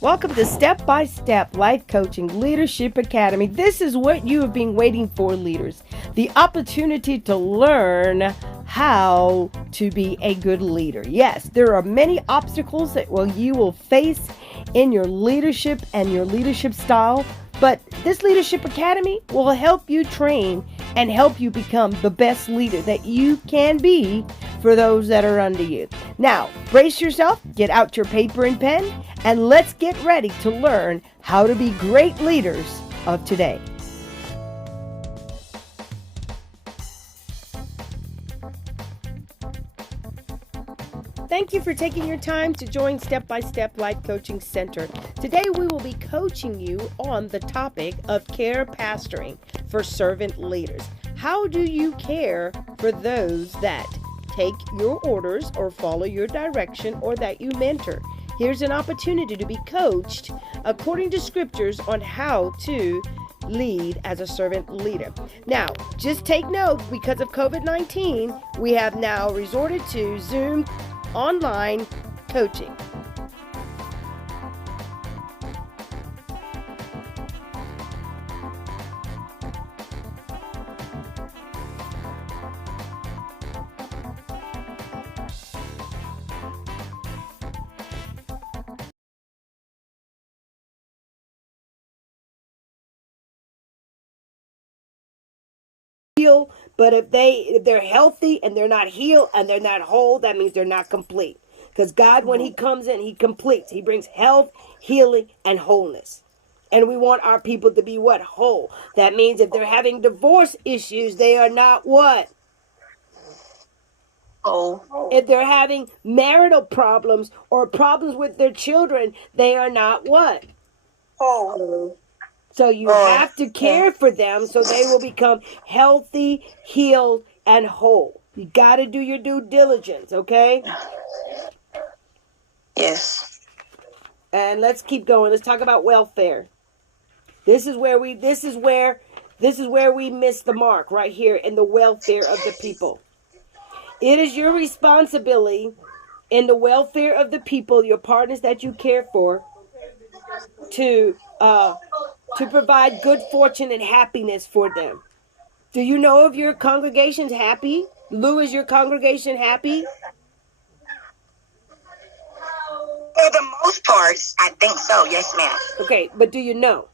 Welcome to Step by Step Life Coaching Leadership Academy. This is what you have been waiting for, leaders. The opportunity to learn how to be a good leader. Yes, there are many obstacles that you will face in your leadership and your leadership style, but this Leadership Academy will help you train and help you become the best leader that you can be for those that are under you. Now, brace yourself, get out your paper and pen, and let's get ready to learn how to be great leaders of today. Thank you for taking your time to join Step by Step Life Coaching Center. Today we will be coaching you on the topic of care pastoring for servant leaders. How do you care for those that take your orders or follow your direction or that you mentor? Here's an opportunity to be coached according to scriptures on how to lead as a servant leader. Now, just take note, because of COVID-19, we have now resorted to Zoom online coaching. But if they're healthy and they're not healed and they're not whole, that means they're not complete. Because God, when he comes in, he completes. He brings health, healing, and wholeness. And we want our people to be what? Whole. That means if they're having divorce issues, they are not what? Oh. If they're having marital problems or problems with their children, they are not what? Oh. So you have to care for them so they will become healthy, healed, and whole. You got to do your due diligence, okay? Yes. And let's keep going. Let's talk about welfare. This is where we miss the mark right here in the welfare of the people. It is your responsibility in the welfare of the people, your partners that you care for, to provide good fortune and happiness for them. Do you know if your congregation's happy? Lou, is your congregation happy? For the most part, I think so. Yes, ma'am. Okay, but do you know?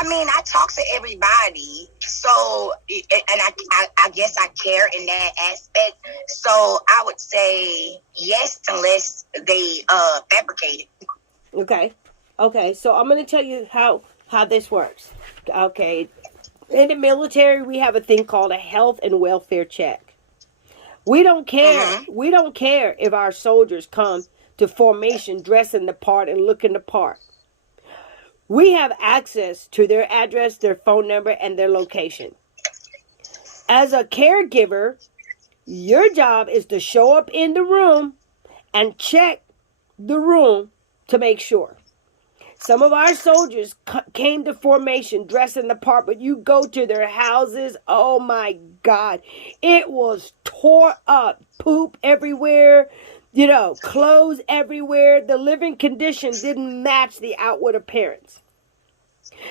I mean, I talk to everybody, so, and I guess I care in that aspect. So I would say yes, unless they fabricate it. Okay. So I'm going to tell you how this works. Okay. In the military, we have a thing called a health and welfare check. We don't care. Mm-hmm. We don't care if our soldiers come to formation dressing the part and looking the part. We have access to their address, their phone number, and their location. As a caregiver, your job is to show up in the room and check the room to make sure. Some of our soldiers came to formation dressing the part, but you go to their houses, oh my God, it was tore up, poop everywhere, clothes everywhere. The living conditions didn't match the outward appearance.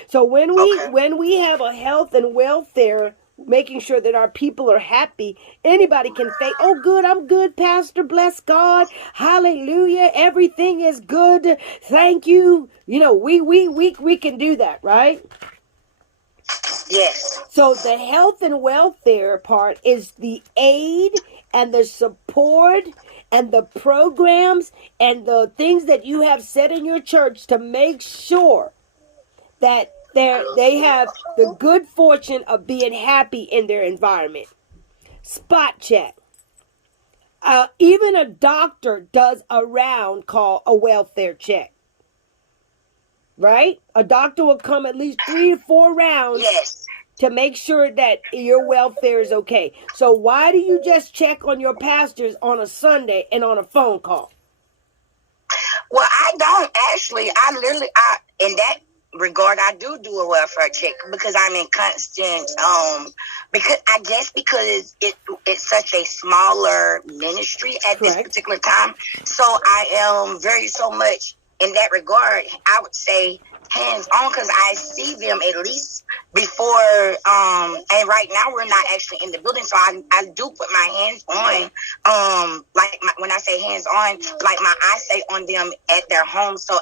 So when we have a health and welfare, making sure that our people are happy, anybody can say, oh good, I'm good, Pastor, bless God, hallelujah, everything is good, thank you. We can do that, right? Yes. So the health and welfare part is the aid and the support and the programs and the things that you have set in your church to make sure that they have the good fortune of being happy in their environment. Spot check. Even a doctor does a round called a welfare check. Right? A doctor will come at least 3 to 4 rounds. Yes. To make sure that your welfare is okay. So why do you just check on your pastors on a Sunday and on a phone call? Well, I don't actually. In that regard, I do a welfare check because I'm in constant, because I guess because it's such a smaller ministry at this Correct. particular time. So I am very so much in that regard, I would say hands on, because I see them at least before, and right now we're not actually in the building, so I do put my hands on, like when I say hands on, like my eyesight on them at their home. So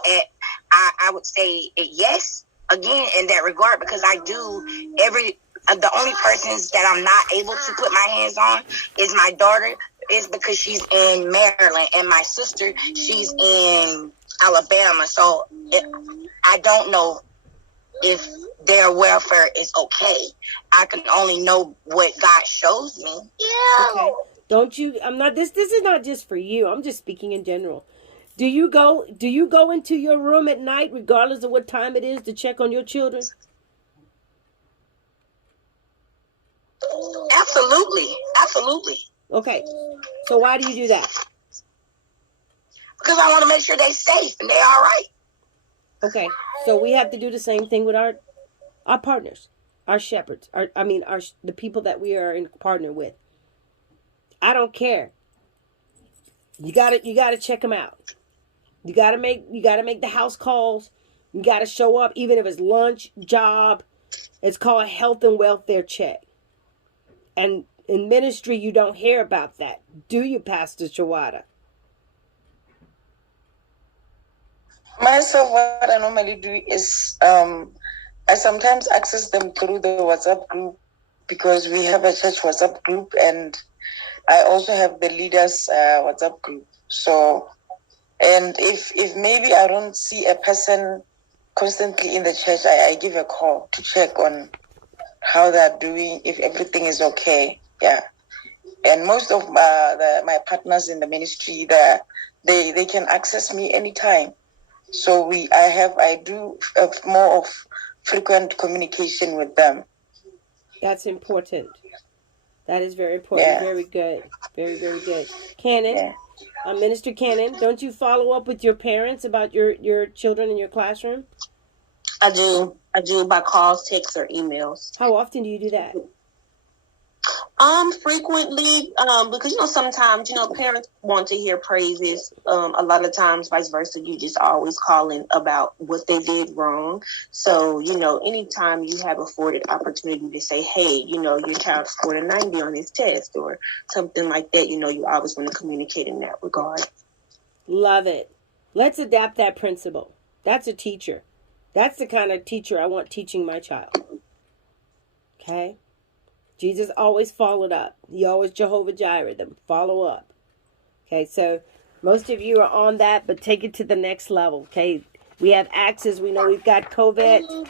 I would say yes again in that regard, because I do the only persons that I'm not able to put my hands on is my daughter, is because she's in Maryland, and my sister, she's in Alabama. So I don't know if their welfare is okay. I can only know what God shows me. Okay. Don't you? I'm not. This is not just for you. I'm just speaking in general. Do you go into your room at night, regardless of what time it is, to check on your children? Absolutely. Okay. So why do you do that? Because I want to make sure they're safe and they're all right. Okay. So we have to do the same thing with our partners, our shepherds, the people that we are in partner with. I don't care. You gotta check them out. You gotta make the house calls. You gotta show up, even if it's lunch, job. It's called a health and welfare check. And in ministry, you don't hear about that, do you, Pastor Chawada? Myself, what I normally do is I sometimes access them through the WhatsApp group, because we have a church WhatsApp group, and I also have the leaders WhatsApp group. So, and if maybe I don't see a person constantly in the church, I give a call to check on how they're doing, if everything is okay. Yeah. And most of my partners in the ministry, they can access me anytime. So I do have more of frequent communication with them. That's important. That is very important. Yeah. Very good. Very, very good. Cannon, Yeah. Minister Cannon, don't you follow up with your parents about your children in your classroom? I do by calls, texts, or emails. How often do you do that? Frequently, because sometimes parents want to hear praises. A lot of times, vice versa, you just always calling about what they did wrong. So anytime you have afforded opportunity to say, hey, your child scored a 90 on his test or something like that, you always want to communicate in that regard. Love it. Let's adapt that principle. That's a teacher. That's the kind of teacher I want teaching my child. Okay? Jesus always followed up. He always Jehovah Jireh them. Follow up. Okay, so most of you are on that, but take it to the next level. Okay, we have access. We know we've got COVID,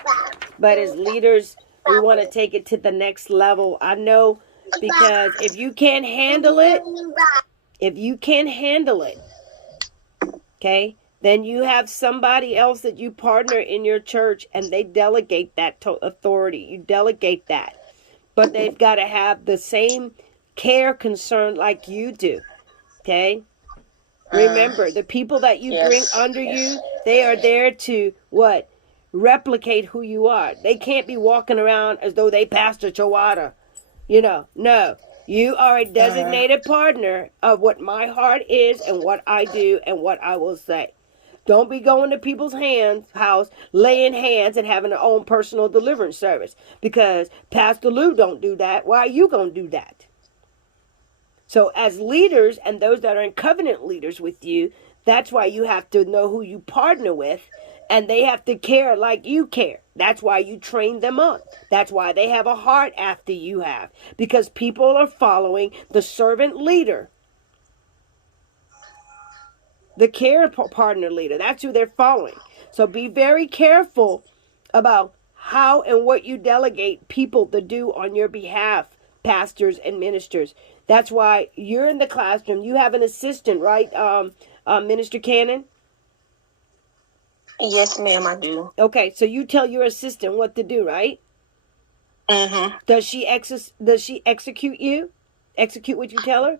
but as leaders, we want to take it to the next level. I know, because if you can't handle it, okay, then you have somebody else that you partner in your church, and they delegate that authority. You delegate that. But they've got to have the same care, concern like you do. Okay? Remember, the people that you bring under you, they are there to, what? Replicate who you are. They can't be walking around as though they Pastor Chawada. No. You are a designated partner of what my heart is and what I do and what I will say. Don't be going to people's house, laying hands and having their own personal deliverance service. Because Pastor Lou don't do that. Why are you going to do that? So as leaders and those that are in covenant leaders with you, that's why you have to know who you partner with. And they have to care like you care. That's why you train them up. That's why they have a heart after you have. Because people are following the servant leader. The care partner leader. That's who they're following. So be very careful about how and what you delegate people to do on your behalf, pastors and ministers. That's why you're in the classroom. You have an assistant, right, Minister Cannon? Yes, ma'am, I do. Okay, so you tell your assistant what to do, right? Mm-hmm. Does she execute you? Execute what you tell her?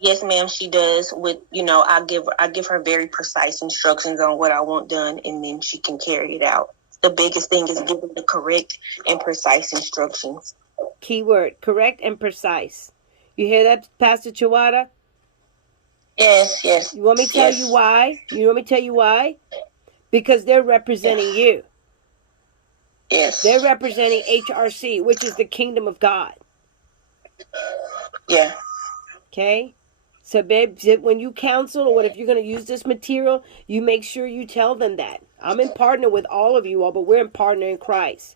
Yes, ma'am, she does. With I give her very precise instructions on what I want done, and then she can carry it out. the biggest thing is giving the correct and precise instructions. Keyword, correct and precise. You hear that, Pastor Chiwada? Yes. You want me to tell you why? You want me to tell you why? Because they're representing you. Yes. They're representing HRC, which is the kingdom of God. Yeah. Okay? So, babe, when you counsel or if you're going to use this material, you make sure you tell them that. I'm in partner with all of you all, but we're in partner in Christ.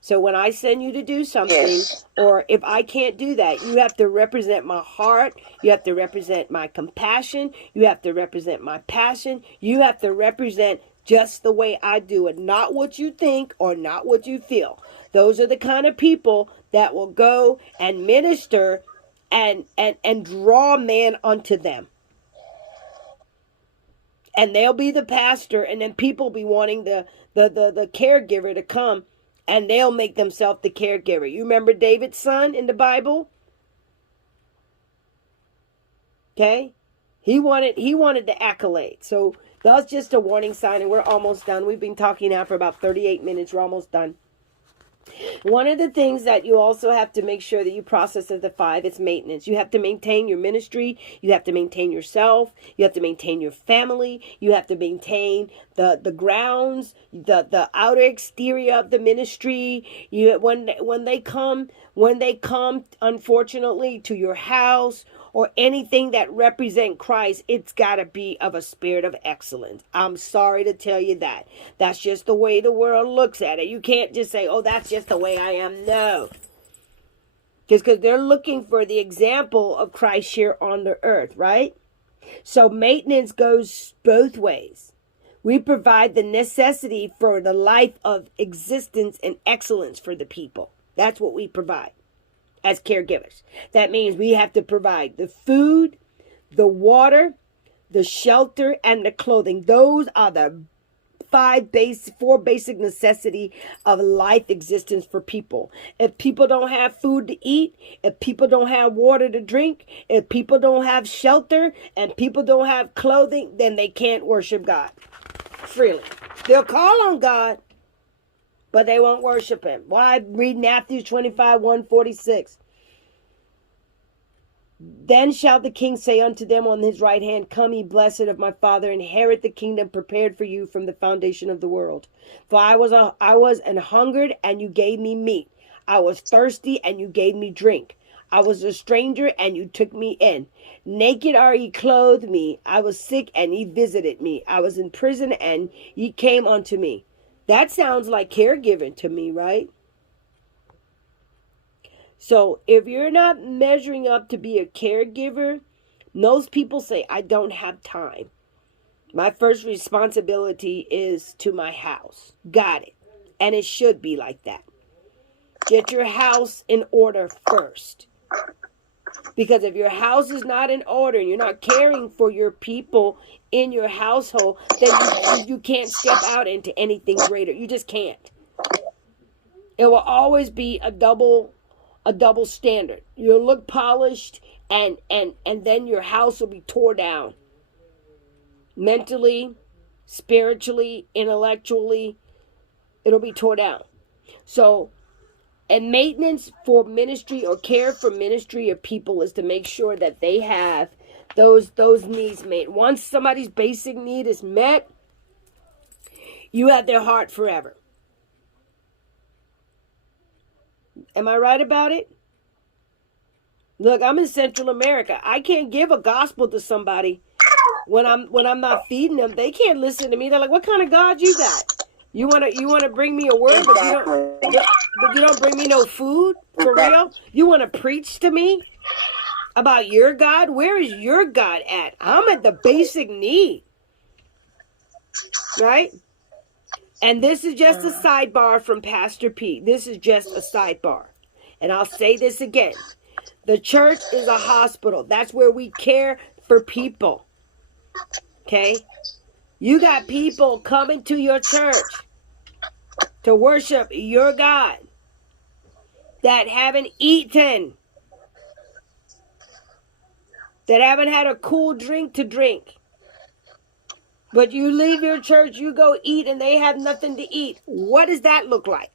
So when I send you to do something, or if I can't do that, you have to represent my heart. You have to represent my compassion. You have to represent my passion. You have to represent just the way I do it, not what you think or not what you feel. Those are the kind of people that will go and minister and draw man unto them. And they'll be the pastor, and then people be wanting the caregiver to come, and they'll make themselves the caregiver. You remember David's son in the Bible? Okay? He wanted the accolade. So that's just a warning sign, and we're almost done. We've been talking now for about 38 minutes. We're almost done. One of the things that you also have to make sure that you process as the 5 is maintenance. You have to maintain your ministry. You have to maintain yourself. You have to maintain your family. You have to maintain the grounds, the outer exterior of the ministry. When they come, unfortunately, to your house or anything that represent Christ, it's got to be of a spirit of excellence. I'm sorry to tell you that. That's just the way the world looks at it. You can't just say, oh, that's just the way I am. No. Because they're looking for the example of Christ here on the earth, right? So maintenance goes both ways. We provide the necessity for the life of existence and excellence for the people. That's what we provide as caregivers. That means we have to provide the food, the water, the shelter, and the clothing. Those are the four basic necessity of life existence for people. If people don't have food to eat, if people don't have water to drink, if people don't have shelter, and people don't have clothing, then they can't worship God freely. They'll call on God, but they won't worship him. Why? Read Matthew 25, 146. Then shall the king say unto them on his right hand, come ye blessed of my Father, inherit the kingdom prepared for you from the foundation of the world. For I was an hungered, and you gave me meat. I was thirsty, and you gave me drink. I was a stranger, and you took me in. Naked are ye clothed me. I was sick, and ye visited me. I was in prison, and ye came unto me. That sounds like caregiving to me, right? So if you're not measuring up to be a caregiver, most people say, I don't have time. My first responsibility is to my house. Got it. And it should be like that. Get your house in order first. Because if your house is not in order and you're not caring for your people in your household, then you can't step out into anything greater. You just can't. It will always be a double standard. You'll look polished and then your house will be tore down. Mentally, spiritually, intellectually, it'll be tore down. So, and maintenance for ministry or care for ministry of people is to make sure that they have those needs met. Once somebody's basic need is met, you have their heart forever. Am I right about it? Look, I'm in Central America. I can't give a gospel to somebody when I'm not feeding them. They can't listen to me. They're like, "What kind of God you got? You wanna bring me a word, but you don't bring me no food for real? You wanna preach to me about your God? Where is your God at? I'm at the basic need, right?" And this is just a sidebar from Pastor P. This is just a sidebar. And I'll say this again. The church is a hospital. That's where we care for people. Okay? You got people coming to your church to worship your God that haven't eaten, that haven't had a cool drink to drink. But you leave your church, you go eat, and they have nothing to eat. What does that look like?